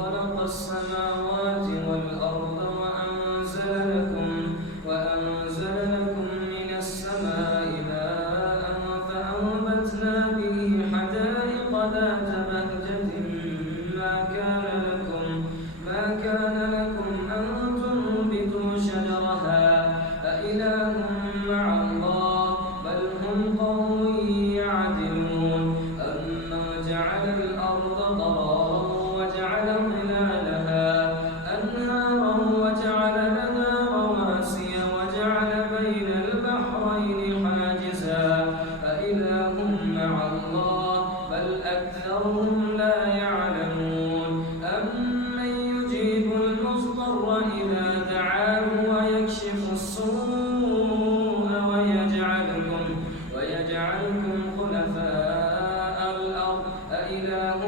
خلق السماوات والأرض وأنزل لكم من السماء ماء فأنبتنا به حدائق ذات بهجة ما كان لكم أن تنبتوا شجرها أإله مع الله بل هم قوم يعدلون أمن جعل الأرض قرارا وجعل خلالها أنهارا وجعل لها رواسي وجعل بين البحرين حاجزا أإله مع الله بل أكثرهم لا يعلمون أمن يجيب المضطر إذا دعاه ويكشف السوء ويجعلكم خلفاء الأرض أإله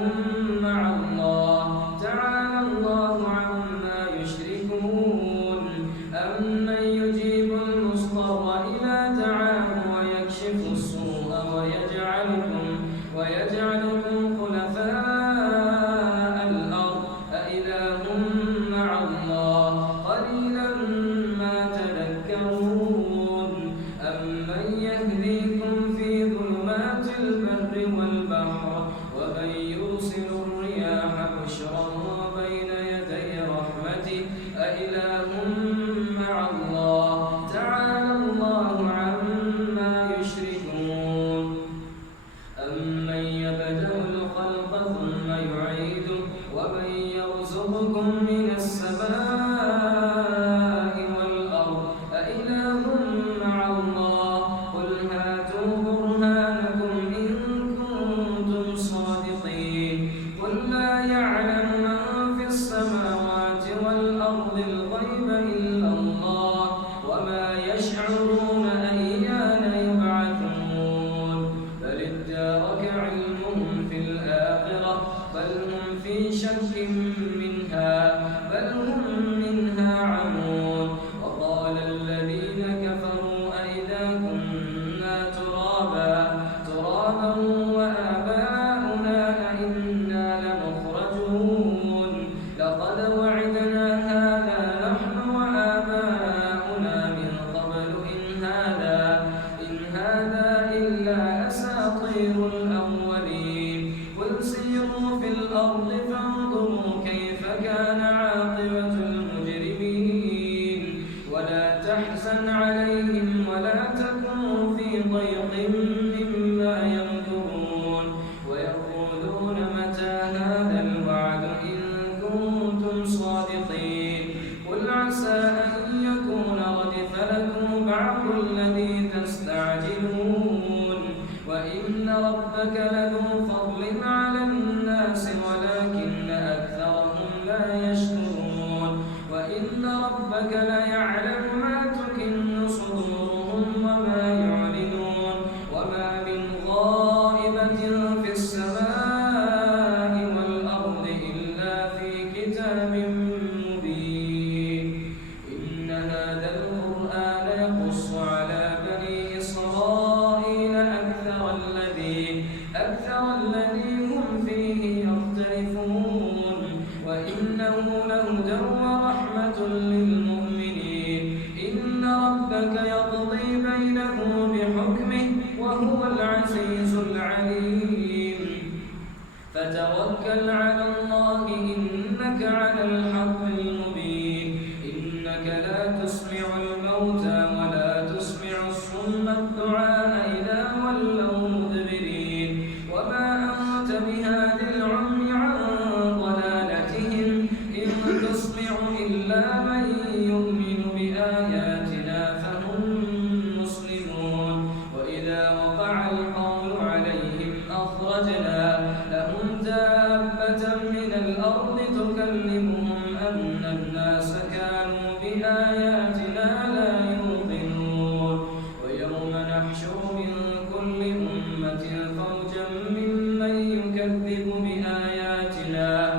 مع الله تعالى الله عما يشركون أمن يجيب المضطر إذا دعاه ويكشف السوء ويجعلكم خلفاء الأرض أإله مع الله قليلا ما تذكرون أمن يهديكم في ظلمات البر والبحر ومن يرسل الرياح بشرا بين يدي رحمته أإله مع الله تعالى الله عما يشركون أمن يبدأ الخلق ثم يعيده ومن يرزقكم من السماء والأرض أإله مع الله قل هاتوا برهانكم إن كنتم صادقين قل لا يعلم من في السماوات والأرض الغيب إلا الله وما يشعرون أيان يبعثون بل ادارك علمهم في الآخرة بل هم في شك بل هم منها عمون وقال الذين كفروا أئذا كنا ترابا وآباؤنا أئنا لمخرجون لقد وعدنا هذا نحن وآباؤنا من قبل إن هذا إلا أساطير الأولين قل سيروا في الأرض فانظروا كيف كان عاقبة المجرمين ولا تحزن عليهم ولا تكن في ضيق مما يمكرون ويقولون متى هذا الوعد إن كنتم صادقين قل عسى أن يكون ردف لكم بعض الذي تستعجلون وإن ربك لذو فضل على الناس ولكن أكثرهم لا يشكرون وإن ربك ليعلم ما تكن صدورهم وما يعلنون وما من غائبة في السماء والأرض إلا في كتاب مبين إن هذا القرآن يقص على بني إسرائيل أكثر الذي هم فيه يختلفون وإنه لهدى ورحمة للمؤمنين إن ربك يقضي بينهم بحكمه وهو العزيز العليم فتوكل على الله إنك على الحق المبين إنك لا تسمع الموتى ولا تسمع الصم الدعاء إذا ولوا مدبرين وما أنت بهاد العمي عن ضلالتهم إن تسمع إلا من يؤمن بآياتنا فهم مسلمون وإذا وقع القول عليهم أخرجنا لهم دابة من الأرض تكلمهم أن الناس كانوا بآياتنا لا يوقنون ويوم نحشر من كل أمة فوجا ممن يكذب بآياتنا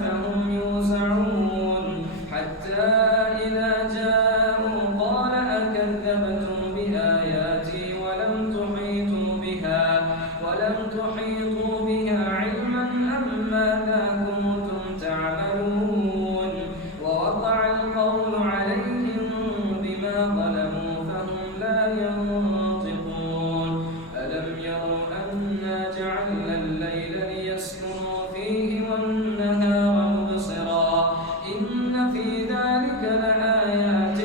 فهم يوزعون حتى إذا جاءوا قال أكذبتم بآياتي ولم تحيطوا بها ذلك لآيات